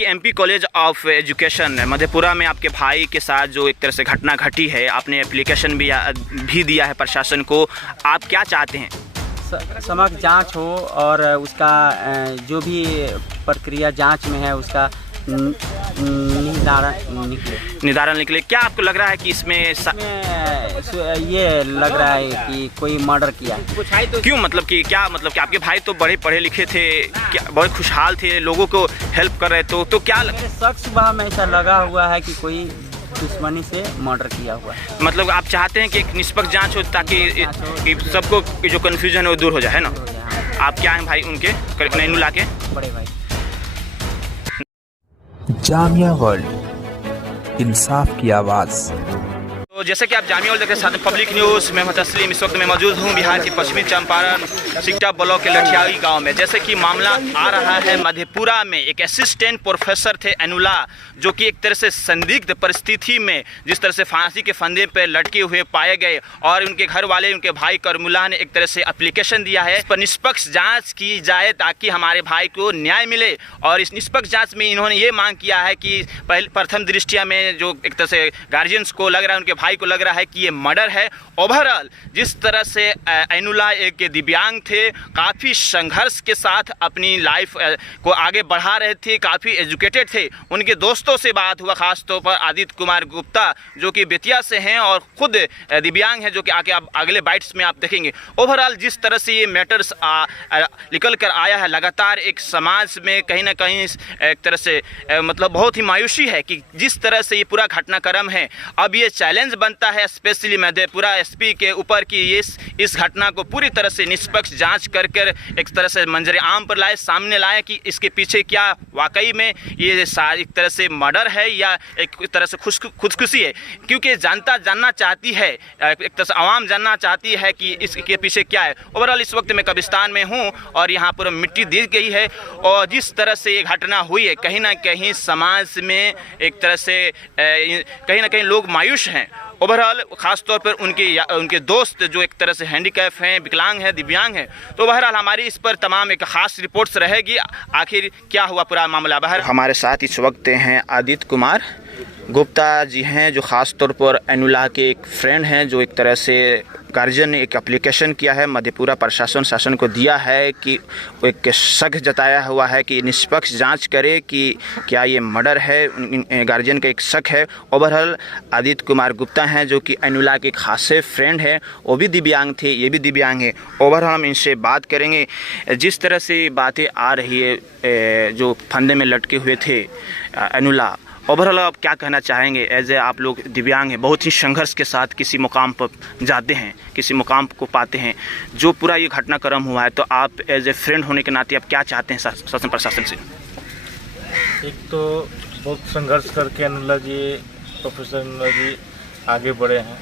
कि MP college of education Madhepura में आपके भाई के साथ जो एक तरह से घटना घटी है, आपने एप्लीकेशन भी दिया है प्रशासन को, आप क्या चाहते हैं? समग्र जांच हो और उसका जो भी प्रक्रिया जांच में है उसका निदान निकले। क्या आपको लग रहा है कि इसमें ये लग रहा है कि कोई मर्डर किया है? क्यों, मतलब कि क्या, मतलब कि आपके भाई तो बड़े पढ़े लिखे थे, क्या बहुत खुशहाल थे, लोगों को हेल्प कर रहे, तो क्या शख्स में ऐसा लगा हुआ है कि कोई दुश्मनी से मर्डर किया हुआ है। मतलब आप चाहते हैं कि एक निष्पक्ष जांच हो ताकि सबको जो कन्फ्यूजन है वो दूर हो जाए, है ना? आप क्या हैं भाई उनके नैनुला के? बड़े भाई। जामिया वर्ल्ड, इंसाफ की आवाज़। तो जैसे कि आप जामिया वर्ल्ड देख रहे हैं, पब्लिक न्यूज़ में तस्लीम, इस वक्त मैं मौजूद हूँ बिहार के पश्चिमी चंपारण सिकटा ब्लॉक के लठियाई गांव में। जैसे कि मामला आ रहा है मधेपुरा में, एक असिस्टेंट प्रोफेसर थे अनुला, जो कि एक तरह से संदिग्ध परिस्थिति में जिस तरह से फांसी के फंदे पर लटके हुए पाए गए, और उनके घर वाले, उनके भाई करमुल्ला ने एक तरह से एप्लीकेशन दिया है इस पर निष्पक्ष जाँच की जाए ताकि हमारे भाई को न्याय मिले। और इस निष्पक्ष जाँच में इन्होंने ये मांग किया है कि प्रथम दृष्टिया में जो एक तरह से गार्जियंस को लग रहा है, उनके भाई को लग रहा है कि ये मर्डर है। ओवरऑल जिस तरह से अनुला एक दिव्यांग थे, काफ़ी संघर्ष के साथ अपनी लाइफ को आगे बढ़ा रहे थे, काफ़ी एजुकेटेड थे। उनके दोस्तों से बात हुआ, खास तौर पर आदित्य कुमार गुप्ता जो कि बेतिया से हैं और खुद दिव्यांग हैं, जो कि आगे आप अगले बाइट्स में आप देखेंगे। ओवरऑल जिस तरह से ये मैटर्स निकल कर आया है, लगातार एक समाज में कहीं ना कहीं एक तरह से मतलब बहुत ही मायूसी है कि जिस तरह से ये पूरा घटनाक्रम है। अब ये चैलेंज बनता है स्पेशली मधेपुरा एसपी के ऊपर कि इस घटना को पूरी तरह से निष्पक्ष जांच कर एक तरह से मंजर आम पर लाए, सामने लाए कि इसके पीछे क्या वाकई में ये एक तरह से मर्डर है या एक तरह से खुदकुशी है। क्योंकि जनता जानना चाहती है, एक तरह से आवाम जानना चाहती है कि इसके पीछे क्या है। ओवरऑल इस वक्त मैं कब्रिस्तान में हूँ और यहाँ पर मिट्टी दी गई है, और जिस तरह से ये घटना हुई है, कहीं ना कहीं समाज में एक तरह से कहीं ना कहीं लोग मायूस हैं। ओवरऑल ख़ास तौर पर उनके दोस्त जो एक तरह से हैंडीकैप हैं, विकलांग हैं, दिव्यांग हैं। तो बहरहाल हमारी इस पर तमाम एक ख़ास रिपोर्ट्स रहेगी, आखिर क्या हुआ पूरा मामला। बहर हमारे साथ इस वक्त हैं आदित्य कुमार गुप्ता जी हैं, जो ख़ास तौर पर अनुला के एक फ्रेंड हैं, जो एक तरह से गार्जियन ने एक एप्लीकेशन किया है, मधेपुरा प्रशासन शासन को दिया है कि एक शक जताया हुआ है कि निष्पक्ष जांच करे कि क्या ये मर्डर है। गार्जियन का एक शक है। ओवरऑल आदित्य कुमार गुप्ता हैं जो कि अनुला के खासे फ्रेंड हैं, वो भी दिव्यांग थे, ये भी दिव्यांग है। ओवरऑल हम इनसे बात करेंगे। जिस तरह से बातें आ रही है, जो फंदे में लटके हुए थे अनुला, ओवरऑल आप क्या कहना चाहेंगे? एज ए आप लोग दिव्यांग हैं, बहुत ही संघर्ष के साथ किसी मुकाम पर जाते हैं, किसी मुकाम को पाते हैं, जो पूरा ये घटनाक्रम हुआ है, तो आप एज ए फ्रेंड होने के नाते आप क्या चाहते हैं शासन प्रशासन से? एक तो बहुत संघर्ष करके अनुला जी, प्रोफेसर अनुला जी आगे बढ़े हैं।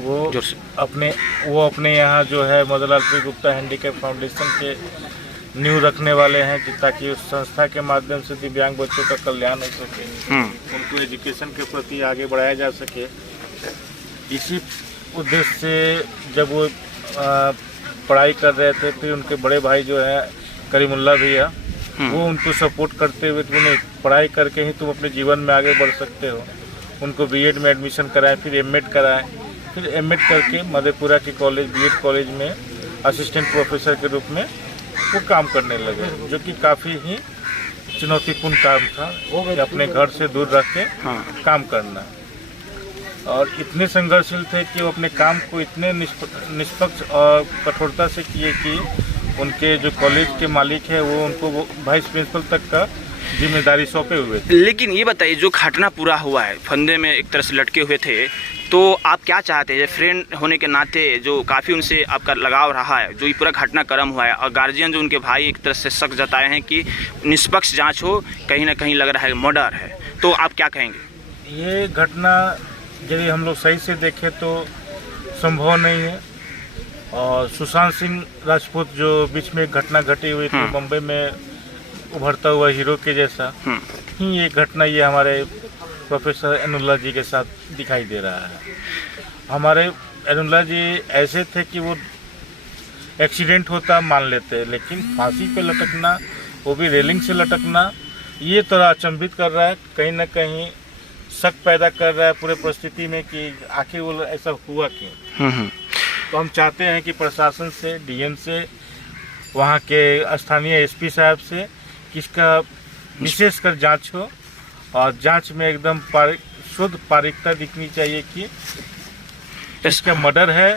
वो अपने यहाँ जो है Madanlal P Gupta handicap foundation के नींव रखने वाले हैं कि ताकि उस संस्था के माध्यम से दिव्यांग बच्चों का कल्याण हो सके, उनको एजुकेशन के प्रति आगे बढ़ाया जा सके। इसी उद्देश्य से जब वो पढ़ाई कर रहे थे, फिर उनके बड़े भाई जो है करीमुल्ला भैया, वो उनको सपोर्ट करते हुए उन्हें पढ़ाई करके ही तुम अपने जीवन में आगे बढ़ सकते हो, उनको बीएड में एडमिशन कराएं, फिर एमएड कराएं, फिर एमएड करके मधेपुरा के कॉलेज बीएड कॉलेज में असिस्टेंट प्रोफेसर के रूप में वो काम करने लगे, जो कि काफ़ी ही चुनौतीपूर्ण काम था कि अपने घर से दूर रह के काम करना। और इतने संघर्षशील थे कि वो अपने काम को इतने निष्पक्ष और कठोरता से किए कि उनके जो कॉलेज के मालिक है वो उनको वाइस प्रिंसिपल तक का जिम्मेदारी सौंपे हुए थे। लेकिन ये बताइए, जो घटना पूरा हुआ है, फंदे में एक तरह से लटके हुए थे, तो आप क्या चाहते हैं फ्रेंड होने के नाते, जो काफ़ी उनसे आपका लगाव रहा है, जो ये पूरा घटनाक्रम हुआ है, और गार्जियन जो उनके भाई एक तरह से शक जताए हैं कि निष्पक्ष जांच हो, कहीं ना कहीं लग रहा है मर्डर है, तो आप क्या कहेंगे? ये घटना यदि हम लोग सही से देखें तो संभव नहीं है। और सुशांत सिंह राजपूत जो बीच में घटना घटी हुई थी मुंबई में, उभरता हुआ हीरो के जैसा ही ये घटना ये हमारे प्रोफेसर अनुला जी के साथ दिखाई दे रहा है। हमारे अनुला जी ऐसे थे कि वो एक्सीडेंट होता मान लेते, लेकिन फांसी पे लटकना, वो भी रेलिंग से लटकना, ये थोड़ा अचंभित कर रहा है, कहीं ना कहीं शक पैदा कर रहा है पूरे परिस्थिति में कि आखिर वो ऐसा हुआ क्यों। तो हम चाहते हैं कि प्रशासन से, डीएम से, वहाँ के स्थानीय एसपी साहब से कि इसका विशेषकर जांच हो और जांच में एकदम शुद्ध पारदर्शिता दिखनी चाहिए कि इसका मर्डर है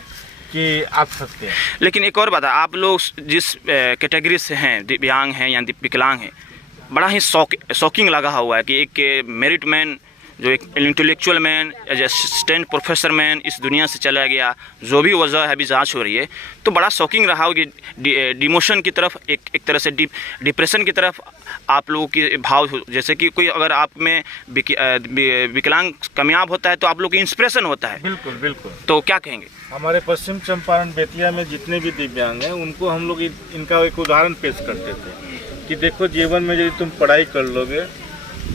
कि आत्महत्या है। लेकिन एक और बात है, आप लोग जिस कैटेगरी से हैं, दिव्यांग हैं या विकलांग हैं, बड़ा ही शॉकिंग लगा हुआ है कि एक मेरिट मैन, जो एक intellectual man, as assistant professor man इस दुनिया से चला गया, जो भी वजह है अभी जांच हो रही है, तो बड़ा शॉकिंग रहा हो कि डिमोशन की तरफ, एक तरह से डिप्रेशन की तरफ आप लोगों की भाव हो। जैसे कि कोई अगर आप में विकलांग कामयाब होता है तो आप लोग की इंस्पिरेशन होता है। बिल्कुल बिल्कुल। तो क्या कहेंगे? हमारे पश्चिम चंपारण बेतिया में जितने भी दिव्यांग हैं उनको हम लोग इनका एक उदाहरण पेश करते थे कि देखो, जीवन में यदि तुम पढ़ाई कर लोगे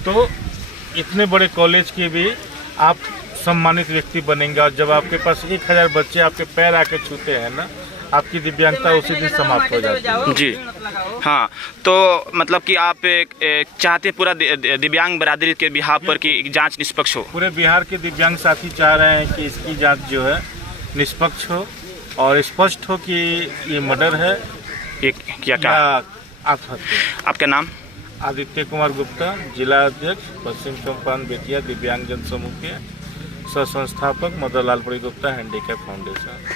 तो इतने बड़े कॉलेज के भी आप सम्मानित व्यक्ति बनेंगे, और जब आपके पास 1000 बच्चे आपके पैर आके छूते हैं ना, आपकी दिव्यांगता उसी दिन समाप्त हो जाती है। जी हाँ, तो मतलब कि आप चाहते पूरा दिव्यांग बरादरी के बिहाफ पर कि जांच निष्पक्ष हो। पूरे बिहार के दिव्यांग साथी चाह रहे हैं कि इसकी जांच जो है निष्पक्ष हो और स्पष्ट हो कि ये मर्डर है क्या आत्महत्या। आपका नाम? आदित्य कुमार गुप्ता, जिला अध्यक्ष पश्चिम चंपारण बेतिया दिव्यांग जन समूह के सह संस्थापक मदन लाल गुप्ता हैंडीकैप फाउंडेशन।